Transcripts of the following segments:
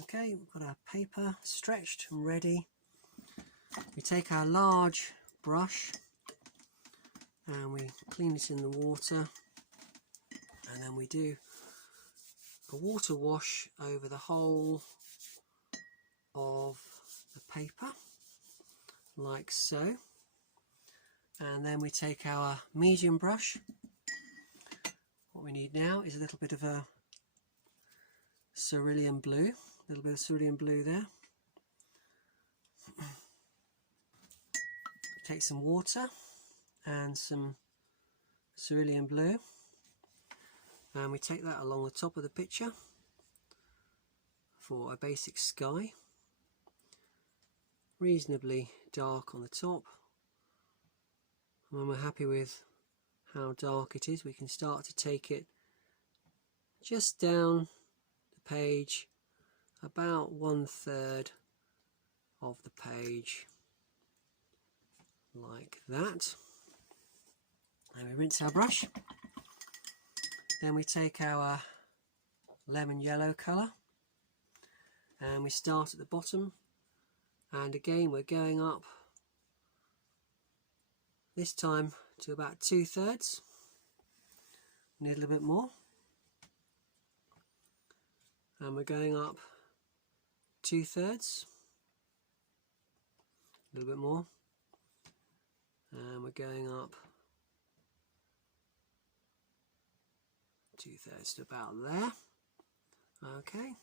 Okay, we've got our paper stretched and ready. We take our large brush and we clean it in the water, and then we do a water wash over the whole of the paper, like so. And then we take our medium brush. What we need now is a little bit of a cerulean blue, a little bit of cerulean blue there. Take some water and some cerulean blue, and we take that along the top of the picture for a basic sky, reasonably dark on the top. And when we're happy with how dark it is, we can start to take it just down the page, about 1/3 of the page, like that. And we rinse our brush. Then we take our lemon yellow colour and we start at the bottom, and again we're going up, this time to about 2/3. Need a little bit more, and we're going up 2/3, a little bit more, and we're going up 2/3 to about there. Okay,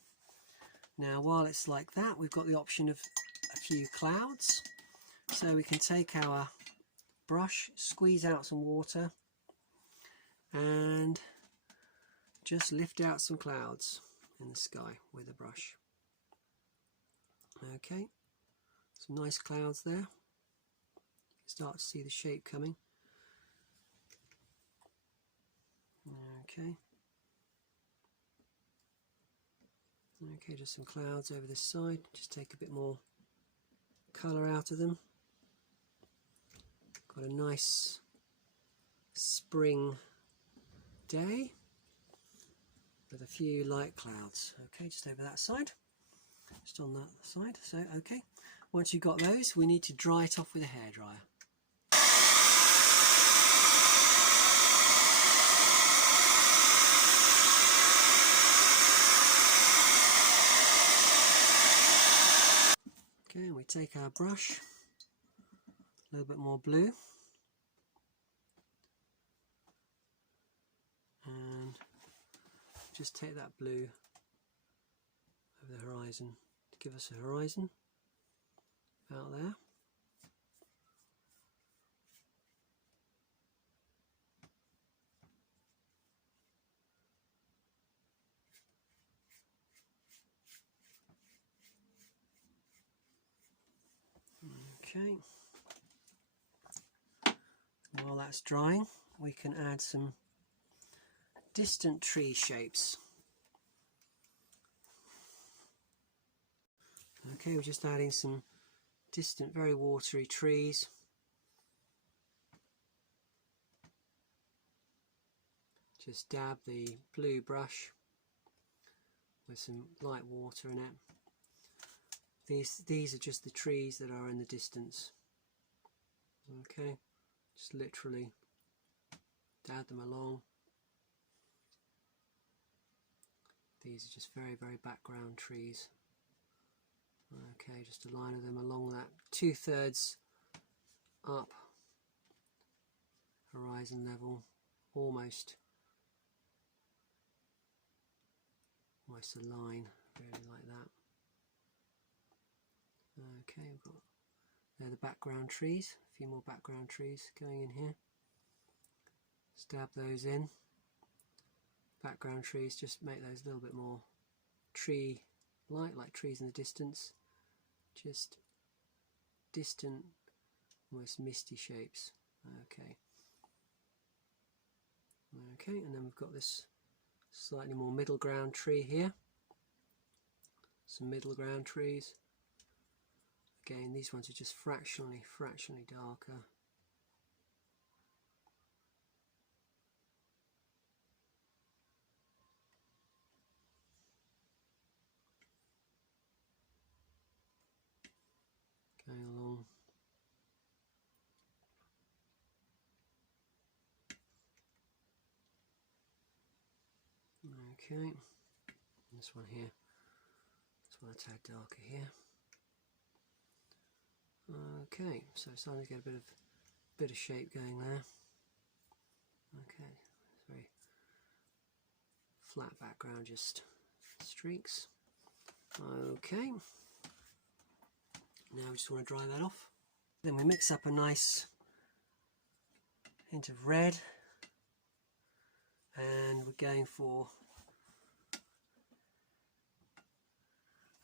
now while it's like that, we've got the option of a few clouds, so we can take our brush, squeeze out some water and just lift out some clouds in the sky with a brush. Okay, some nice clouds there. You can start to see the shape coming. Okay, just some clouds over this side. Just take a bit more colour out of them. Got a nice spring day with a few light clouds. Okay, just over that side, just on that side. So okay, once you've got those, we need to dry it off with a hairdryer. Okay, and we take our brush, a little bit more blue, and just take that blue over the horizon to give us a horizon about there. Okay, while that's drying, we can add some distant tree shapes. Okay, we're just adding some distant, very watery trees. Just dab the blue brush with some light water in it. These are just the trees that are in the distance. Okay, just literally dab them along. These are just very, very background trees. Okay, just a line of them along that 2/3 up horizon level, almost a line, really, like that. Okay, we've got there the background trees, a few more background trees going in here. Stab those in. Background trees, just make those a little bit more tree like trees in the distance, just distant, almost misty shapes. Okay, and then we've got this slightly more middle ground tree here, some middle ground trees. Again, these ones are just fractionally darker. Okay, this one here, this one a tad darker here. Okay, so it's starting to get a bit of shape going there. Okay, it's very flat background, just streaks. Okay, now we just want to dry that off. Then we mix up a nice hint of red, and we're going for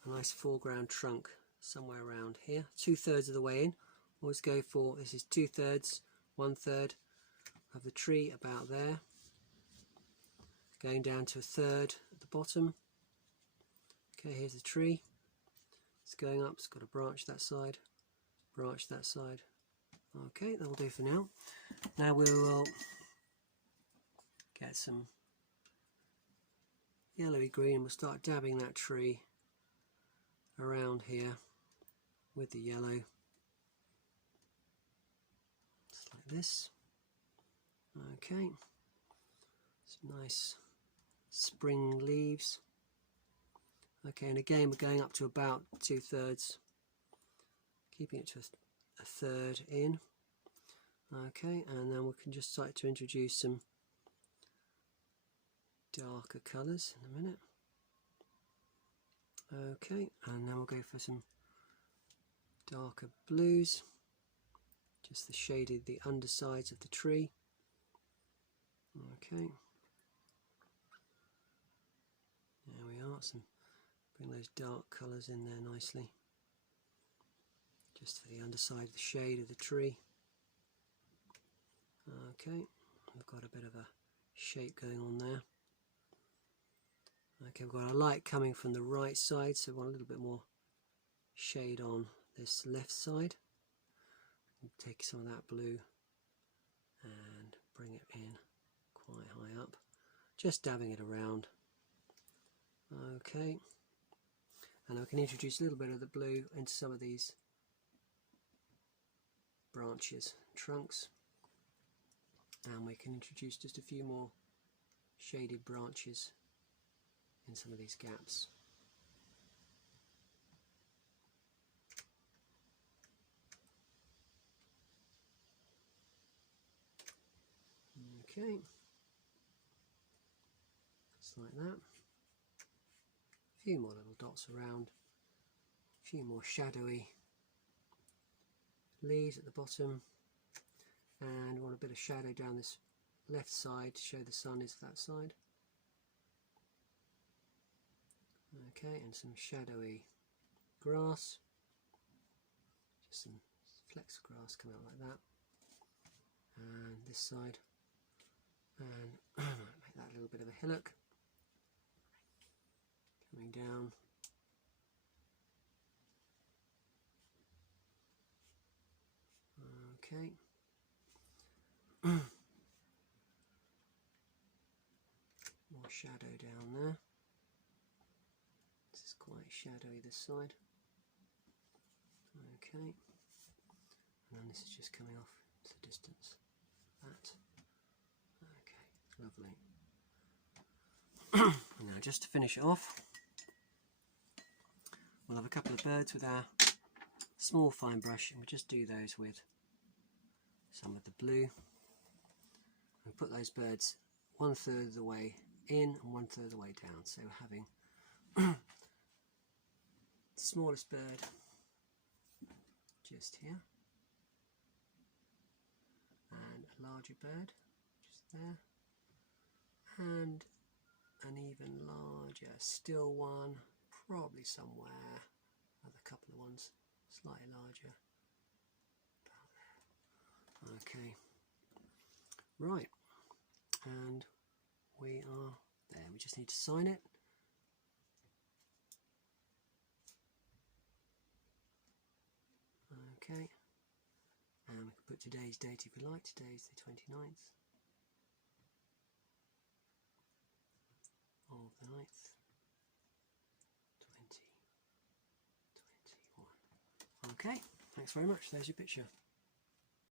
a nice foreground trunk somewhere around here, 2/3 of the way in. Always go for, this is 2/3, 1/3 of the tree about there, going down to 1/3 at the bottom. Okay, here's the tree, it's going up, it's got a branch that side, branch that side. Okay, that'll do for now. Now we will get some yellowy green and we'll start dabbing that tree around here with the yellow, just like this. Okay, some nice spring leaves. Okay, and again we're going up to about 2/3, keeping it to a third in. Okay, and then we can just start to introduce some darker colours in a minute. Okay, and then we'll go for some darker blues, just the shaded the undersides of the tree. Okay, there we are, bring those dark colours in there nicely, just for the underside of the shade of the tree. Okay, we've got a bit of a shape going on there. Okay, we've got a light coming from the right side, so we want a little bit more shade on this left side. We'll take some of that blue and bring it in quite high up, just dabbing it around. Okay, and we can introduce a little bit of the blue into some of these branches, trunks, and we can introduce just a few more shaded branches in some of these gaps. Okay, just like that. A few more little dots around, a few more shadowy leaves at the bottom, and we want a bit of shadow down this left side to show the sun is that side. Okay, and some shadowy grass, just some flecks of grass coming out like that, and this side, and make that a little bit of a hillock coming down. Okay. More shadow down there. This is quite shadowy this side. Okay. And then this is just coming off to the distance. That. Okay, lovely. Now just to finish it off, we'll have a couple of birds with our small fine brush, and we'll just do those with some of the blue. And put those birds 1/3 of the way in and 1/3 of the way down. So we're having the smallest bird just here, and a larger bird just there, and an even larger still one, probably somewhere, another couple of ones slightly larger, about there. Okay, right, and we are there. We just need to sign it. Okay, and we can put today's date if you like. Today's the 29th of the 9th, 2021. Okay, thanks very much. There's your picture.